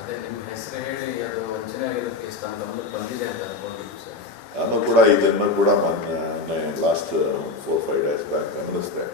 ಅದೇ ನಿಮ್ಮ ಹೆಸರು ಹೇಳಿ ಅದು ವಂಚನೆ ಆಗಿರೋ ಕೇಸ್ ತಮ್ಮ ಗಮನಕ್ಕೆ ಬಂದಿದೆ ಅಂತ ಅನ್ಕೊಂಡಿದ್ದು ಸರ್. ನಾನು ಕೂಡ ಇದನ್ನು ಕೂಡ ಮೊನ್ನೆ ಲಾಸ್ಟ್ 4-5 ಡೇಸ್ ಬ್ಯಾಕ್ ಗಮನಿಸಿದೆ.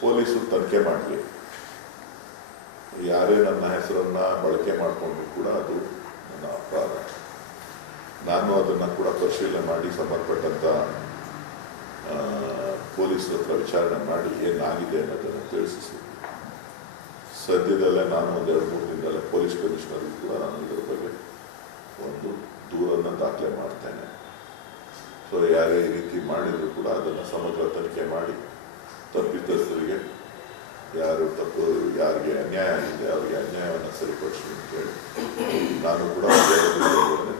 ಪೊಲೀಸರು ತನಿಖೆ ಮಾಡಲಿ, ಯಾರೇ ನನ್ನ ಹೆಸರನ್ನ ಬಳಕೆ ಮಾಡಿಕೊಂಡ್ರು ಕೂಡ ಅದು ನನ್ನ ಅಪರಾಧ. ನಾನು ಅದನ್ನು ಕೂಡ ಪರಿಶೀಲನೆ ಮಾಡಿ ಸಂಬಂಧಪಟ್ಟಂಥ ಪೊಲೀಸರ ಹತ್ರ ವಿಚಾರಣೆ ಮಾಡಿ ಏನಾಗಿದೆ ಅನ್ನೋದನ್ನು ತಿಳಿಸಿ ಸದ್ಯದಲ್ಲೇ ನಾನು 1-2-3 ದಿನದಲ್ಲೇ ಪೊಲೀಸ್ ಕಮಿಷನರ್ಗೂ ಕೂಡ ನಾನು ಇದರ ಬಗ್ಗೆ ಒಂದು ದೂರನ್ನು ದಾಖಲೆ ಮಾಡ್ತೇನೆ. ಸೊ ಯಾರೇ ಈ ರೀತಿ ಮಾಡಿದ್ರು ಕೂಡ ಅದನ್ನು ಸಮಗ್ರ ತನಿಖೆ ಮಾಡಿ ತಪ್ಪಿತಸ್ಥರಿಗೆ ಯಾರು ತಪ್ಪು ಯಾರಿಗೆ ಅನ್ಯಾಯ ಆಗಿದೆ ಅವರಿಗೆ ಅನ್ಯಾಯವನ್ನು ಸರಿಪಡಿಸಿ ಅಂತೇಳಿ ನಾನು ಕೂಡ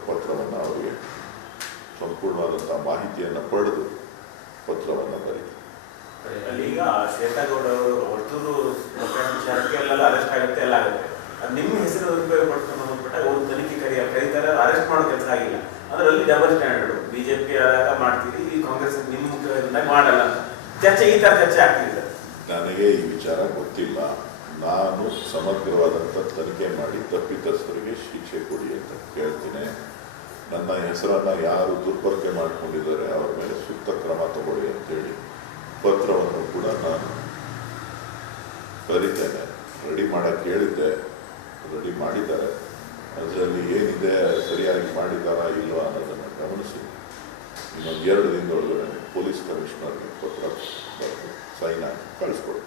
ಪತ್ರವನ್ನು ಅವರಿಗೆ ಸಂಪೂರ್ಣವಾದಂಥ ಮಾಹಿತಿಯನ್ನು ಪಡೆದು ಪತ್ರವನ್ನು ಬರೀತೀನಿ. ಈಗ ಶ್ವೇತಾಗೌಡ ಅವರು ಹೊರತೂರು ವಿಚಾರಕ್ಕೆ ಎಲ್ಲ ಅರೆಸ್ಟ್ ಆಗುತ್ತೆ ಎಲ್ಲ ಆಗುತ್ತೆ. ಅದು ನಿಮ್ಮ ಹೆಸರು ಉಪಯೋಗ ಪಡ್ಕೊಂಡು ಬಂದ್ಬಿಟ್ಟಾಗ ಒಂದು ತನಿಖೆ ಕರೀತಾರೆ, ಅರೆಸ್ಟ್ ಮಾಡೋ ಕೆಲಸ ಆಗಿಲ್ಲ. ಅದರಲ್ಲಿ ಡಬಲ್ ಸ್ಟ್ಯಾಂಡರ್ಡ್. ಬಿಜೆಪಿ ಆದಾಗ ಮಾಡ್ತೀರಿ, ಈ ಕಾಂಗ್ರೆಸ್ ನಿಮ್ಮ ಮುಖ್ಯವಾಗಿ ಮಾಡಲ್ಲ ಅಂತ ಚರ್ಚೆ, ಈ ಥರ ಚರ್ಚೆ ಆಗ್ತಿದೆ. ನನಗೆ ಈ ವಿಚಾರ ಗೊತ್ತಿಲ್ಲ. ನಾನು ಸಮಗ್ರವಾದಂಥ ತನಿಖೆ ಮಾಡಿ ತಪ್ಪಿತಸ್ಥರಿಗೆ ಶಿಕ್ಷೆ ಕೊಡಿ ಅಂತ ಕೇಳ್ತೀನಿ. ನನ್ನ ಹೆಸರನ್ನು ಯಾರು ದುರ್ಬಳಕೆ ಮಾಡಿಕೊಂಡಿದ್ದಾರೆ ಅವರ ಮೇಲೆ ಸೂಕ್ತ ಕ್ರಮ ತಗೊಳ್ಳಿ ಅಂತೇಳಿ ಪತ್ರವನ್ನು ಕೂಡ ನಾನು ಬರೀತೇನೆ. ರೆಡಿ ಮಾಡೋಕ್ಕೆ ಹೇಳಿದ್ದೆ, ರೆಡಿ ಮಾಡಿದ್ದಾರೆ. ಅದರಲ್ಲಿ ಏನಿದೆ ಸರಿಯಾಗಿ ಮಾಡಿದ್ದಾರಾ ಇಲ್ವಾ ಅನ್ನೋದನ್ನು ಗಮನಿಸಿ ಇನ್ನೊಂದು 2 ದಿನದೊಳಗಡೆ ಪೊಲೀಸ್ ಕಮಿಷನರ್ಗೆ ಪತ್ರ ಬರೆದು ಸೈನ್ ಹಾಕಿ ಕಳಿಸ್ಕೊಡಿ.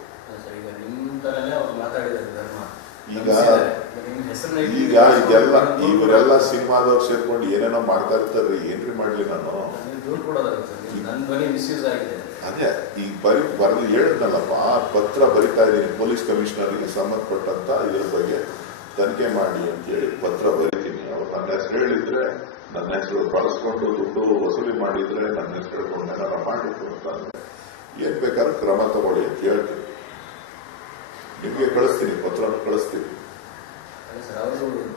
ಈಗ ಇದೆಲ್ಲ ಇವರೆಲ್ಲ ಸಿನಿಮಾದವ್ರು ಸೇರ್ಕೊಂಡು ಏನೇನೋ ಮಾಡ್ತಾ ಇರ್ತಾರೆ. ಏನ್ರಿ ಮಾಡ್ಲಿ ನಾನು? ಅದೇ ಈಗ ಬರಲಿ ಹೇಳಿದ್ನಲ್ಲಪ್ಪ, ಪತ್ರ ಬರಿತಾ ಇದ್ದೀನಿ ಪೊಲೀಸ್ ಕಮಿಷನರ್ಗೆ ಸಂಬಂಧಪಟ್ಟಂತ ಇದ್ರ ಬಗ್ಗೆ ತನಿಖೆ ಮಾಡಿ ಅಂತೇಳಿ ಪತ್ರ ಬರಿತೀನಿ. ಅವ್ರು ನನ್ನ ಹೆಸರು ಹೇಳಿದ್ರೆ, ನನ್ನ ಹೆಸರು ಬಳಸ್ಕೊಂಡು ದುಡ್ಡು ವಸೂಲಿ ಮಾಡಿದ್ರೆ, ನನ್ನ ಹೆಸರು ಹೇಳ್ಕೊಂಡು ಏನಾರ ಮಾಡಿದ್ರು ಅಂತಂದ್ರೆ ಏನ್ ಬೇಕಾದ್ರೂ ಕ್ರಮ ತಗೊಳ್ಳಿ ಅಂತ ಹೇಳ್ತೀನಿ. ನಿಮಗೆ ಕಳಿಸ್ತೀನಿ, ಪತ್ರನ ಕಳಿಸ್ತೀನಿ.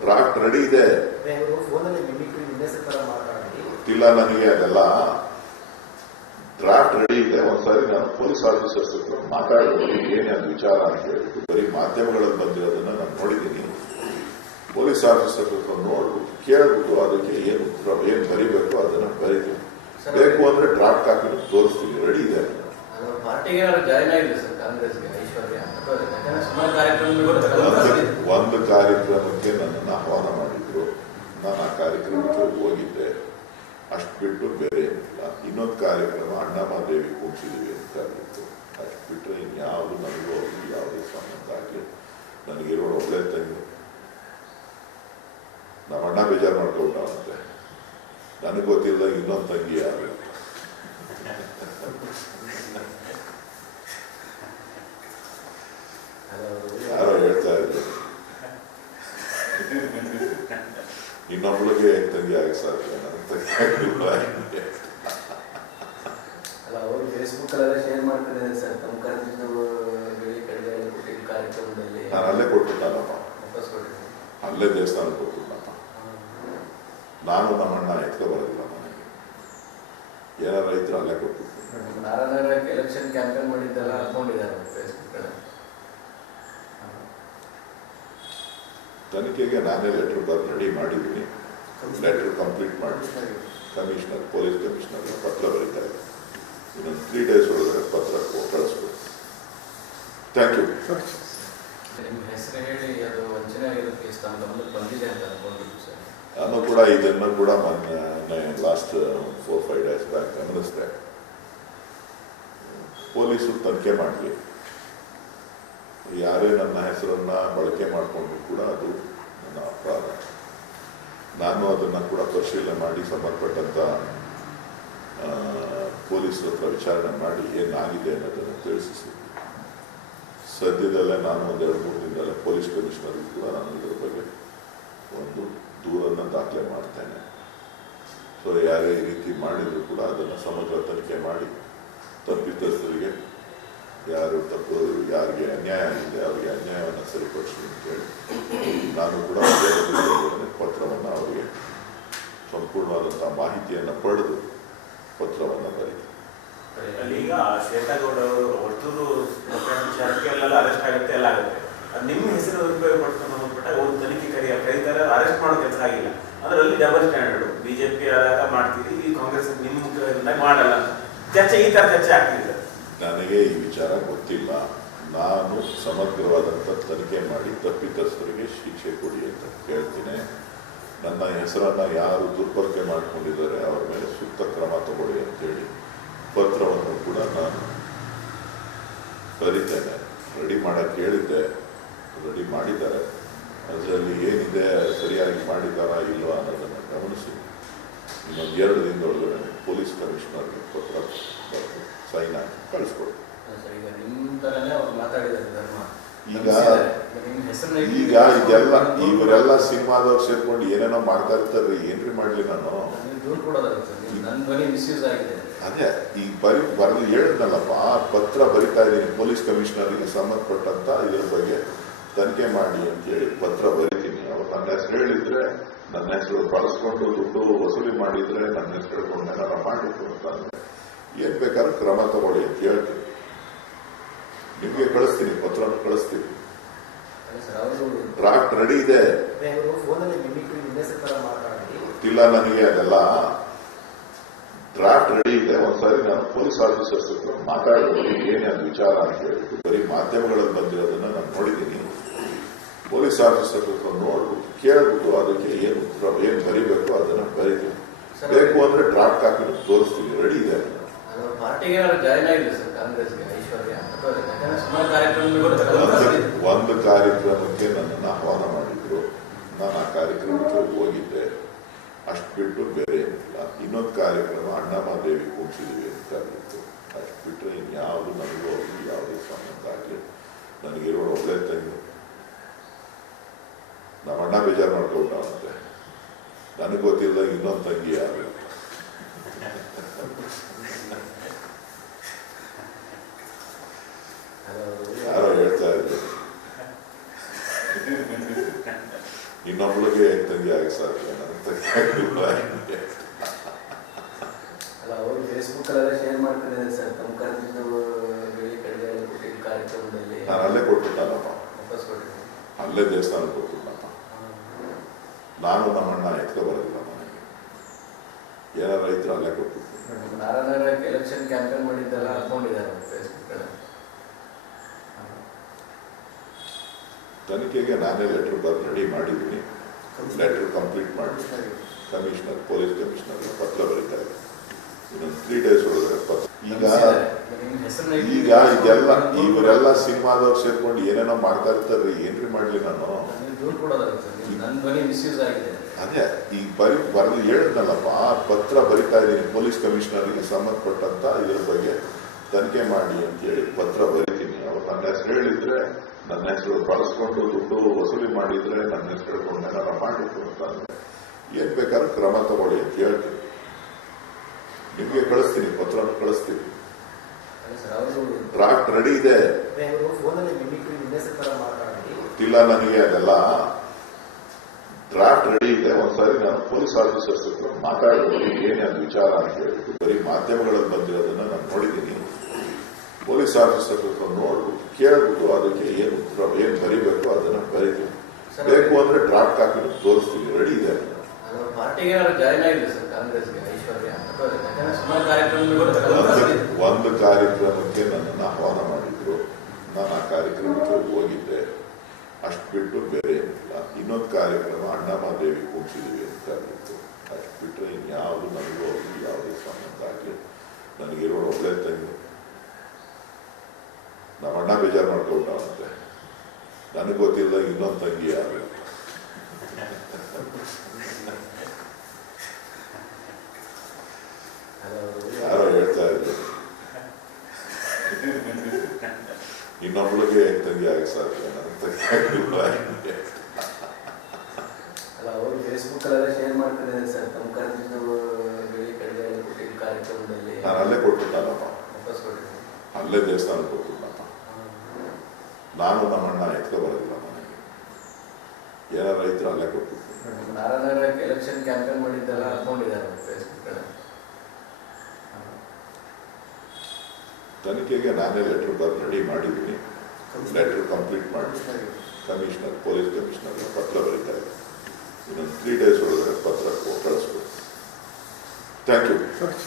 ಡ್ರಾಫ್ಟ್ ರೆಡಿ ಇದೆ. ಗೊತ್ತಿಲ್ಲ ನನಗೆ, ಅದೆಲ್ಲ ಡ್ರಾಫ್ಟ್ ರೆಡಿ ಇದೆ. ಒಂದ್ಸಾರಿ ನಾನು ಪೊಲೀಸ್ ಆಫೀಸರ್ಸ್ ಹತ್ರ ಮಾತಾಡೋದು ಏನೇ ಅದು ವಿಚಾರ ಅಂತ ಹೇಳಿಬಿಟ್ಟು ಬರೀ ಮಾಧ್ಯಮಗಳಲ್ಲಿ ಬಂದಿರೋದನ್ನ ನಾನು ನೋಡಿದ್ದೀನಿ. ಪೊಲೀಸ್ ಆಫೀಸರ್ ಹತ್ರ ನೋಡ್ಬಿಟ್ಟು ಕೇಳ್ಬಿಟ್ಟು ಅದಕ್ಕೆ ಏನು ಬರೀಬೇಕು ಅದನ್ನ ಬರೀತೀನಿ. ಬೇಕು ಅಂದ್ರೆ ಡ್ರಾಫ್ಟ್ ಕಾಪಿ ತೋರಿಸ್ತೀನಿ, ರೆಡಿ ಇದೆ. ಒಂದು ಕಾರ್ಯಕ್ರಮಕ್ಕೆ ನನ್ನನ್ನು ಆಹ್ವಾನ ಮಾಡಿದ್ರು. ನಾನು ಆ ಕಾರ್ಯಕ್ರಮಕ್ಕೆ ಹೋಗಿದ್ದೆ. ಅಷ್ಟು ಬಿಟ್ಟು ಬೇರೆ ಏನಿಲ್ಲ. ಇನ್ನೊಂದು ಕಾರ್ಯಕ್ರಮ ಅಣ್ಣಮಾದೇವಿ ಕೂಡಿಸಿದೀವಿ ಅಂತ ಇತ್ತು. ಅಷ್ಟು ಬಿಟ್ಟರೆ ಇನ್ಯಾವುದು ನನಗೂ ಯಾವುದೇ ಸಂಬಂಧ ಆಗಲಿ. ನನಗಿರೋ ಒಳ್ಳೆ ತಂಗಿ ನಮ್ಮ ಅಣ್ಣ ಬೇಜಾರು ಮಾಡ್ಕೊಂಡಂತೆ. ನನಗೆ ಗೊತ್ತಿಲ್ಲ ಇನ್ನೊಂದು ತಂಗಿ ಯಾರು. ಯಾರೋ ಹೇಳ್ತಾ ಇದ್ರು ಇನ್ನೊಬ್ಬಳಿಗೆ ತಂಗಿ ಆಗಿ ಸಾಧ್ಯ, ನನ್ನ ತಂಗಿ ಆಗಿಲ್ಲ. ಅವರು ಫೇಸ್ಬುಕ್ ಅಲ್ಲೆಲ್ಲ ಶೇರ್ ಮಾಡ್ತಿದ್ದಾರೆ ಸರ್. ತಮ್ಮ ಕಾರ್ಯಕ್ರಮದಲ್ಲಿ ನಾನು ಅಲ್ಲೇ ಕೊಟ್ಟಿದ್ದಾನಪ್ಪ, ಅಲ್ಲೇ ದೇವಸ್ಥಾನ ಕೊಟ್ಟಿದ್ದಪ್ಪ. ನಾನು ನಮ್ಮಣ್ಣ ಎತ್ಕೊ ಬರೋದಿಲ್ಲ ಮನೆಗೆ. ಏನಾರ ರೈತರು ಅಲ್ಲೇ ಕೊಟ್ಟಿದ್ದು. ನಾರಾಯಣಕ್ಕೆ ಎಲೆಕ್ಷನ್ ಕ್ಯಾಂಪೇನ್ ಮಾಡಿದ್ದೆಲ್ಲ ಹಾಕೊಂಡಿದ್ದಾರೆ ಫೇಸ್ಬುಕ್ ಅಲ್ಲಿ. ತನಿಖೆಗೆ ನಾನೇ ಲೆಟರ್ ರೆಡಿ ಮಾಡಿದ್ದೀನಿ. ಲೆಟರ್ ಕಂಪ್ಲೀಟ್ ಮಾಡಿ ಕಮಿಷನರ್, ಪೊಲೀಸ್ ಕಮಿಷನರ್ಗೆ ಪತ್ರ ಬರೀತಾ ಇದೆ. ಇನ್ನೊಂದು 3 ಡೇಸ್ ಒಳಗಡೆ ಪತ್ರ ಕಳಿಸ್ಬೋದು. Thank you. ನಿಮ್ಮ ಹೆಸರು ಹೇಳಿ ಅದು ವಂಚನೆ ಆಗಿರೋ ಕೇಸ್ ತಮ್ಮ ಗಮನಕ್ಕೆ ಬಂದಿದೆ ಅಂತ ಅನ್ಕೊಂಡಿದ್ದು ಸರ್. ನಾನು ಕೂಡ ಇದನ್ನು ಕೂಡ ಮೊನ್ನೆ ಲಾಸ್ಟ್ 4-5 ಡೇಸ್ ಬ್ಯಾಕ್ ಗಮನಿಸಿದೆ. ಪೊಲೀಸರು ತನಿಖೆ ಮಾಡಲಿ, ಯಾರೇ ನನ್ನ ಹೆಸರನ್ನ ಬಳಕೆ ಮಾಡಿಕೊಂಡ್ರು ಕೂಡ ಅದು ನನ್ನ ಅಪರಾಧ. ನಾನು ಅದನ್ನು ಕೂಡ ಪರಿಶೀಲನೆ ಮಾಡಿ ಸಂಬಂಧಪಟ್ಟಂಥ ಪೊಲೀಸರ ಹತ್ರ ವಿಚಾರಣೆ ಮಾಡಿ ಏನಾಗಿದೆ ಅನ್ನೋದನ್ನು ತಿಳಿಸಿ ಸದ್ಯದಲ್ಲೇ ನಾನು 1-2-3 ದಿನದಲ್ಲೇ ಪೊಲೀಸ್ ಕಮಿಷನರ್ಗೂ ಕೂಡ ನಾನು ಇದರ ಬಗ್ಗೆ ಒಂದು ದೂರನ್ನು ದಾಖಲೆ ಮಾಡ್ತೇನೆ. ಸೊ ಯಾರೇ ಈ ರೀತಿ ಮಾಡಿದ್ರು ಕೂಡ ಅದನ್ನು ಸಮಗ್ರ ತನಿಖೆ ಮಾಡಿ ತಪ್ಪಿತಸ್ಥರಿಗೆ ಯಾರು ತಪ್ಪು ಯಾರಿಗೆ ಅನ್ಯಾಯ ಆಗಿದೆ ಅವರಿಗೆ ಅನ್ಯಾಯವನ್ನು ಸರಿಪಡಿಸಿ ಅಂತೇಳಿ ನಾನು ಕೂಡ ಪತ್ರವನ್ನು ಅವರಿಗೆ ಸಂಪೂರ್ಣವಾದಂಥ ಮಾಹಿತಿಯನ್ನು ಪಡೆದು ಪತ್ರವನ್ನು ಬರೀತೀನಿ. ಈಗ ಶ್ವೇತಾಗೌಡ ಅವರು ಹೊರತೂರು ವಿಚಾರಕ್ಕೆ ಎಲ್ಲ ಅರೆಸ್ಟ್ ಆಗುತ್ತೆ ಎಲ್ಲ ಆಗುತ್ತೆ. ಅದು ನಿಮ್ಮ ಹೆಸರು ಉಪಯೋಗ ಪಡ್ಕೊಂಡು ಮಾಡೋ ಕೆಲಸ ಆಗಿಲ್ಲ. ಅಂದ್ರೆ ಅಲ್ಲಿ ಡಬಲ್ ಸ್ಟ್ಯಾಂಡರ್ಡ್. ಬಿಜೆಪಿ ಆದಾಗ ಮಾಡ್ತೀರಿ, ಈ ಕಾಂಗ್ರೆಸ್ ನಿಮ್ಮ ಮಾಡಲ್ಲ ಅಂತ ಚರ್ಚೆ, ಈ ತರ ಚರ್ಚೆ ಆಗ್ತಿದೆ. ನನಗೆ ಈ ವಿಚಾರ ಗೊತ್ತಿಲ್ಲ. ನಾನು ಸಮಗ್ರವಾದಂಥ ತನಿಖೆ ಮಾಡಿ ತಪ್ಪಿತಸ್ಥರಿಗೆ ಶಿಕ್ಷೆ ಕೊಡಿ ಅಂತ ಕೇಳ್ತೀನಿ. ನನ್ನ ಹೆಸರನ್ನು ಯಾರು ದುರ್ಬಳಕೆ ಮಾಡಿಕೊಂಡಿದ್ದಾರೆ ಅವರ ಮೇಲೆ ಸೂಕ್ತ ಕ್ರಮ ತಗೊಳ್ಳಿ ಅಂತೇಳಿ ಪತ್ರವನ್ನು ಕೂಡ ನಾನು ಬರೀತೇನೆ. ರೆಡಿ ಮಾಡೋಕ್ಕೆ ಹೇಳಿದ್ದೆ, ರೆಡಿ ಮಾಡಿದ್ದಾರೆ. ಅದರಲ್ಲಿ ಏನಿದೆ ಸರಿಯಾಗಿ ಮಾಡಿದ್ದಾರಾ ಇಲ್ವಾ ಅನ್ನೋದನ್ನು ಗಮನಿಸಿ ಇನ್ನೊಂದು 2 ದಿನದೊಳಗಡೆ ಪೊಲೀಸ್ ಕಮಿಷನರ್ಗೆ ಪತ್ರ ಬರೆದು ಸೈನ್ ಹಾಕಿ ಕಳಿಸ್ಕೊಡಿ. ಈಗ ನಿಮ್ಮ ಥರನೇ ಅವ್ರು ಮಾತಾಡಿದ್ದಾರೆ ಧರ್ಮ. ಈಗ ಇದೆಲ್ಲ ಇವರೆಲ್ಲ ಸಿನಿಮಾದವ್ರು ಸೇರ್ಕೊಂಡು ಏನೇನೋ ಮಾಡ್ತಾ ಇರ್ತಾರ್ರಿ. ಏನ್ರಿ ಮಾಡ್ಲಿ ನಾನು ದೂರು ಕೊಡೋದಾಗುತ್ತೆ. ನನ್ನ ಧ್ವನಿ ಮಿಸ್ಯೂಸ್ ಆಗಿದೆ. ಅದೇ ಈಗ ಬರೆದು ಹೇಳಿದ್ನಲ್ಲಪ್ಪ, ಪತ್ರ ಬರಿತಾ ಇದ್ದೀನಿ ಪೊಲೀಸ್ ಕಮಿಷನರ್ಗೆ ಸಂಬಂಧಪಟ್ಟಂತ ಇದ್ರ ಬಗ್ಗೆ ತನಿಖೆ ಮಾಡಿ ಅಂತೇಳಿ ಪತ್ರ ಬರಿತೀನಿ. ಅವ್ರು ನನ್ನ ಹೆಸರು ಹೇಳಿದ್ರೆ, ನನ್ನ ಹೆಸರು ಬಳಸ್ಕೊಂಡು ದುಡ್ಡು ವಸೂಲಿ ಮಾಡಿದ್ರೆ, ನನ್ನ ಹೆಸರು ಹೇಳ್ಕೊಂಡು ಏನಾರ ಮಾಡಿದ್ರು ಅಂತಂದ್ರೆ ಏನ್ ಬೇಕಾದ್ರೂ ಕ್ರಮ ತಗೊಳ್ಳಿ ಅಂತ ಹೇಳ್ತೀನಿ. ನಿಮ್ಗೆ ಕಳಿಸ್ತೀನಿ, ಪತ್ರವನ್ನು ಕಳಿಸ್ತೀನಿ. ಡ್ರಾಫ್ಟ್ ರೆಡಿ ಇದೆ. ಗೊತ್ತಿಲ್ಲ ನನಗೆ ಅದೆಲ್ಲ. ಡ್ರಾಫ್ಟ್ ರೆಡಿ ಇದೆ. ಒಂದ್ಸರಿ ನಾನು ಪೊಲೀಸ್ ಆಫೀಸರ್ಸ್ ಹತ್ರ ಮಾತಾಡೋದು ಏನೇ ಅದು ವಿಚಾರ ಅಂತ ಹೇಳ್ಬಿಟ್ಟು ಬರೀ ಮಾಧ್ಯಮಗಳಲ್ಲಿ ಬಂದಿರೋದನ್ನ ನಾನು ನೋಡಿದ್ದೀನಿ. ಪೊಲೀಸ್ ಆಫೀಸರ್ ಹತ್ರ ನೋಡ್ಬಿಟ್ಟು ಕೇಳ್ಬಿಟ್ಟು ಅದಕ್ಕೆ ಏನು ಉತ್ತರ ಏನ್ ಬರಿಬೇಕು ಅದನ್ನ ಬರೀತೀನಿ. ಬೇಕು ಅಂದ್ರೆ ಡ್ರಾಫ್ಟ್ ಕಾಪಿ ತೋರಿಸ್ತೀನಿ, ರೆಡಿ ಇದೆ. ಪಾರ್ಟಿಗೆ ಜಾಯ್ನ್ ಆಗಿದೆ ಸರ್ ಕಾಂಗ್ರೆಸ್ಗೆ ಐಶ್ವರ್ಯ. ಒಂದು ಕಾರ್ಯಕ್ರಮಕ್ಕೆ ನನ್ನನ್ನು ಆಹ್ವಾನ ಮಾಡಿದ್ರು. ನಾನು ಆ ಕಾರ್ಯಕ್ರಮಕ್ಕೆ ಹೋಗಿದ್ದೆ. ಅಷ್ಟು ಬಿಟ್ಟು ಬೇರೆ ಏನಿಲ್ಲ. ಇನ್ನೊಂದು ಕಾರ್ಯಕ್ರಮ ಅಣ್ಣಮಾದೇವಿ ಕೂಡಿಸಿದ್ವಿ ಅಂತ ಇತ್ತು. ಅಷ್ಟು ಬಿಟ್ಟರೆ ಇನ್ಯಾವುದು ನನಗೂ ಅವ್ರಿಗೆ ಯಾವುದೇ ಸಂಬಂಧ ಆಗಲಿ. ನನಗಿರೋ ಒಳ್ಳೆ ತಂಗಿ ನಮ್ಮ ಅಣ್ಣ ಬೇಜಾರು ಮಾಡ್ಕೊಬಿಟ್ಟವಂತೆ. ನನಗೆ ಗೊತ್ತಿಲ್ಲ ಇನ್ನೊಂದು ತಂಗಿ ಯಾರು. ಯಾರೋ ಹೇಳ್ತಾ ಇದ್ರು ಇನ್ನೊಬ್ಳಿಗೆ ತಂಗಿ ಆಗಿ ಸಾಧ್ಯ, ನನ್ನ ತಂಗಿ ಆಗಿಲ್ಲ. ಅವರು ಫೇಸ್ಬುಕ್ ಅಲ್ಲೆಲ್ಲ ಶೇರ್ ಮಾಡ್ಕೊಂಡಿದ್ದಾರೆ ಸರ್. ತಮ್ಮ ಕರೆದಿದ್ದು ಬೆಳಿ ಕಡಿಮೆ ಕಾರ್ಯಕ್ರಮದಲ್ಲಿ ನಾನು ಅಲ್ಲೇ ಕೊಟ್ಬಿಟ್ಟನಪ್ಪ, ವಾಪಸ್ ಕೊಟ್ಟಿದ್ದೀನಿ. ಅಲ್ಲೇ ದೇವಸ್ಥಾನ ಕೊಟ್ಬಿಟ್ಟನಪ್ಪ. ನಾನು ನಮ್ಮಣ್ಣ ಎತ್ಕೊ ಬರೋದಿಲ್ಲ ಮನೆಗೆ. ಏನಾರ ರೈತರು ಅಲ್ಲೇ ಕೊಟ್ಬಿಟ್ಟು ನಾರಾಯಣಕ್ಕೆ ಎಲೆಕ್ಷನ್ ಕ್ಯಾಂಪೇನ್ ಮಾಡಿದ್ದೆಲ್ಲ ಹಾಕೊಂಡಿದ್ದಾರೆ ಫೇಸ್ಬುಕ್ ಅಲ್ಲಿ. ತನಿಖೆಗೆ ನಾನೇ ಲೆಟರ್ ಬರೆದು ರೆಡಿ ಮಾಡಿದ್ದೀನಿ. ಲೆಟರ್ ಕಂಪ್ಲೀಟ್ ಮಾಡಿ ಕಮಿಷನರ್, ಪೊಲೀಸ್ ಕಮಿಷನರ್ ಪತ್ರ ಬರೀತಾ ಇದೆ. ಇನ್ನೊಂದು 3 days ಒಳಗಡೆ ಪತ್ರ. ಈಗ ಇದೆಲ್ಲ ಇವರೆಲ್ಲ ಸಿನಿಮಾದವ್ರು ಸೇರ್ಕೊಂಡು ಏನೇನೋ ಮಾಡ್ತಾ ಇರ್ತಾರ್ರಿ. ಏನ್ರಿ ಮಾಡ್ಲಿ ನಾನು ದೂರು ಕೊಡೋದಾಗುತ್ತೆ. ನನ್ನ ಧ್ವನಿ ಮಿಸ್ಯೂಸ್ ಆಗಿದೆ. ಅದೇ ಈಗ ಬರೆದು ಹೇಳಿದ್ನಲ್ಲಪ್ಪ, ಪತ್ರ ಬರಿತಾ ಇದ್ದೀನಿ ಪೊಲೀಸ್ ಕಮಿಷನರ್ಗೆ ಸಂಬಂಧಪಟ್ಟಂತ ಇದ್ರ ಬಗ್ಗೆ ತನಿಖೆ ಮಾಡಿ ಅಂತೇಳಿ ಪತ್ರ ಬರಿತೀನಿ. ಅವ್ರು ನನ್ನ ಹೆಸರು ಹೇಳಿದ್ರೆ, ನನ್ನ ಹೆಸರು ಬಳಸ್ಕೊಂಡು ದುಡ್ಡು ವಸೂಲಿ ಮಾಡಿದ್ರೆ, ನನ್ನ ಹೆಸರು ಹೇಳ್ಕೊಂಡು ಏನಾರ ಮಾಡಿದ್ರು ಅಂತಂದ್ರೆ ಏನ್ ಬೇಕಾದ್ರೂ ಕ್ರಮ ತಗೊಳ್ಳಿ ಅಂತ ಹೇಳ್ತೀನಿ. ನಿಮ್ಗೆ ಕಳಿಸ್ತೀನಿ, ಪತ್ರವನ್ನು ಕಳಿಸ್ತೀನಿ. ಡ್ರಾಫ್ಟ್ ರೆಡಿ ಇದೆ. ಗೊತ್ತಿಲ್ಲ ನನಗೆ ಅದೆಲ್ಲ. ಡ್ರಾಫ್ಟ್ ರೆಡಿ ಇದೆ. ಒಂದ್ಸರಿ ನಾನು ಪೊಲೀಸ್ ಆಫೀಸರ್ಸ್ ಹತ್ರ ಮಾತಾಡೋದು ಏನೇ ಅದು ವಿಚಾರ ಅಂತ ಹೇಳ್ಬಿಟ್ಟು ಬರೀ ಮಾಧ್ಯಮಗಳಲ್ಲಿ ಬಂದಿರೋದನ್ನ ನಾನು ನೋಡಿದ್ದೀನಿ. ಪೊಲೀಸ್ ಆಫೀಸರ್ ಹತ್ರ ನೋಡ್ಬಿಟ್ಟು ಕೇಳ್ಬಿಟ್ಟು ಅದಕ್ಕೆ ಏನು ಉತ್ತರ ಏನ್ ಬರಿಬೇಕು ಅದನ್ನ ಬರೀತೀನಿ. ಬೇಕು ಅಂದ್ರೆ ಡ್ರಾಫ್ಟ್ ಕಾಪಿ ತೋರಿಸ್ತೀನಿ, ರೆಡಿ ಇದೆ. ಪಾರ್ಟಿಗೆ ಜಾಯ್ನ್ ಆಗಿದೆ ಸರ್ ಕಾಂಗ್ರೆಸ್ಗೆ ಐಶ್ವರ್ಯ. ಒಂದು ಕಾರ್ಯಕ್ರಮಕ್ಕೆ ನನ್ನನ್ನು ಆಹ್ವಾನ ಮಾಡಿದ್ರು. ನಾನು ಆ ಕಾರ್ಯಕ್ರಮಕ್ಕೆ ಹೋಗಿದ್ದೆ. ಅಷ್ಟು ಬಿಟ್ಟು ಬೇರೆ ಏನಿಲ್ಲ. ಇನ್ನೊಂದು ಕಾರ್ಯಕ್ರಮ ಅಣ್ಣಮಾದೇವಿ ಕೂಡಿಸಿದ್ವಿ ಅಂತ ಇತ್ತು. ಅಷ್ಟು ಬಿಟ್ಟರೆ ಇನ್ಯಾವುದು ನನಗೂ ಅವ್ರಿಗೆ ಯಾವುದೇ ಸಂಬಂಧ ಆಗಲಿ. ನನಗಿರೋ ಒಳ್ಳೆ ತಂಗಿ ನಮ್ಮ ಅಣ್ಣ ಬೇಜಾರು ಮಾಡ್ಕೊಬಿಟ್ಟವಂತೆ. ನನಗೆ ಗೊತ್ತಿಲ್ಲ ಇನ್ನೊಂದು ತಂಗಿ ಯಾರು. ಯಾರೋ ಹೇಳ್ತಾ ಇದ್ರು ಇನ್ನೊಬ್ಳಿಗೆ ತಂಗಿ ಆಗಿ ಸಾಧ್ಯ, ನನ್ನ ತಂಗಿ ಆಗಿಲ್ಲ. ಅವರು ಫೇಸ್ಬುಕ್ ಅಲ್ಲೆಲ್ಲ ಶೇರ್ ಮಾಡ್ಕೊಂಡಿದ್ದಾರೆ ಸರ್. ತಮ್ಮ ಕರೆದಿದ್ದು ಬೆಳಿ ಕಡಿಮೆ ಕಾರ್ಯಕ್ರಮದಲ್ಲಿ ನಾನು ಅಲ್ಲೇ ಕೊಟ್ಬಿಟ್ಟನಪ್ಪ, ವಾಪಸ್ ಕೊಟ್ಟಿದ್ದೀನಿ. ಅಲ್ಲೇ ದೇವಸ್ಥಾನ ಕೊಟ್ಬಿಟ್ಟನಪ್ಪ. ನಾನು ನಮ್ಮಣ್ಣ ಎತ್ಕೊ ಬರೋದಿಲ್ಲ ಮನೆಗೆ. ಏನಾರ ರೈತರು ಅಲ್ಲೇ ಕೊಟ್ಬಿಟ್ಟು ನಾರಾಯಣಕ್ಕೆ ಎಲೆಕ್ಷನ್ ಕ್ಯಾಂಪೇನ್ ಮಾಡಿದ್ದೆಲ್ಲ ಹಾಕೊಂಡಿದ್ದಾರೆ ಫೇಸ್ಬುಕ್ ಅಲ್ಲಿ. ತನಿಖೆಗೆ ನಾನೇ ಲೆಟರ್ ಬರೆದು ರೆಡಿ ಮಾಡಿದ್ದೀನಿ. ಲೆಟರ್ ಕಂಪ್ಲೀಟ್ ಮಾಡಿ ಕಮಿಷನರ್, ಪೊಲೀಸ್ ಕಮಿಷನರ್ ಪತ್ರ ಬರೀತಾ ಇದೆ. ಇನ್ನೊಂದು ಥ್ಯಾಂಕ್ ಯು.